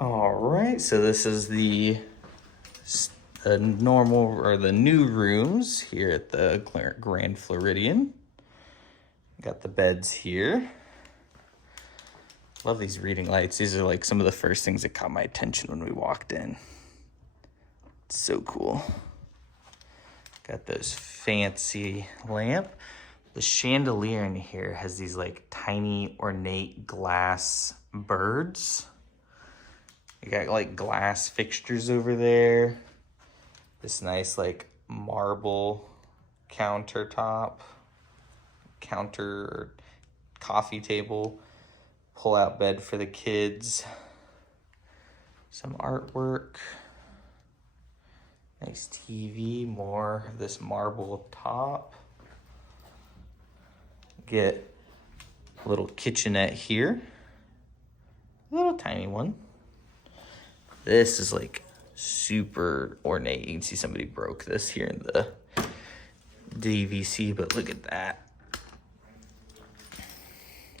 All right, so this is the normal or the new rooms here at the Grand Floridian. Got the beds here. Love these reading lights. These are like some of the first things that caught my attention when we walked in. It's so cool. Got those fancy lamp. The chandelier in here has these like tiny ornate glass birds. You got like glass fixtures over there. This nice like marble counter or coffee table, pull out bed for the kids, some artwork, nice TV, more of this marble top. Get a little kitchenette here, a little tiny one. This is like super ornate. You can see somebody broke this here in the DVC, but look at that.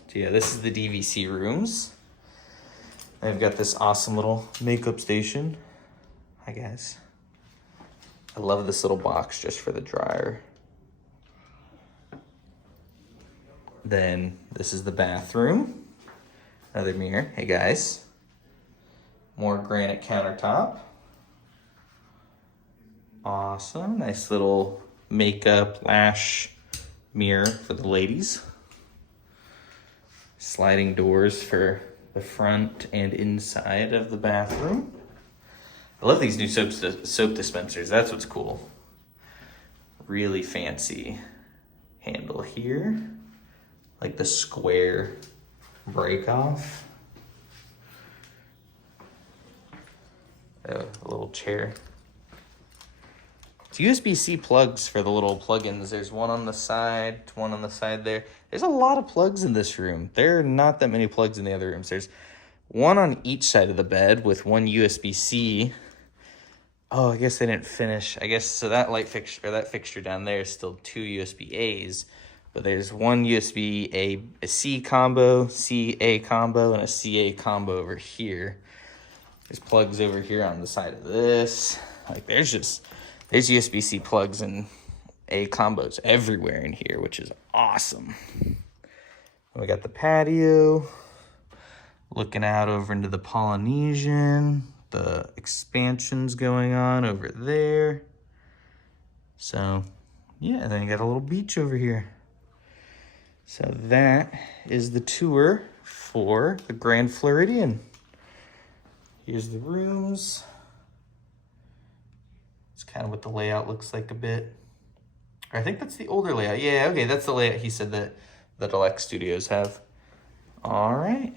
So yeah, this is the DVC rooms. They've got this awesome little makeup station. Hi guys. I love this little box just for the dryer. Then this is the bathroom. Another mirror. Hey guys. More granite countertop. Awesome. Nice little makeup lash mirror for the ladies. Sliding doors for the front and inside of the bathroom. I love these new soap dispensers. That's what's cool. Really fancy handle here. Like the square break off. A little chair. It's USB-C plugs for the little plugins. There's one on the side, one on the side there. There's a lot of plugs in this room. There are not that many plugs in the other rooms. There's one on each side of the bed with one USB-C. Oh, I guess they didn't finish. I guess so that light fixture or that fixture down there is still two USB-A's, but there's one USB-A-C combo, C-A combo, and a C-A combo over here. There's plugs over here on the side of this. Like there's USB-C plugs and A combos everywhere in here, which is awesome. We got the patio, looking out over into the Polynesian, the expansions going on over there. So yeah, and then you got a little beach over here. So that is the tour for the Grand Floridian. Here's the rooms. It's kind of what the layout looks like a bit. I think that's the older layout. Yeah, okay, that's the layout he said that the Deluxe Studios have. All right.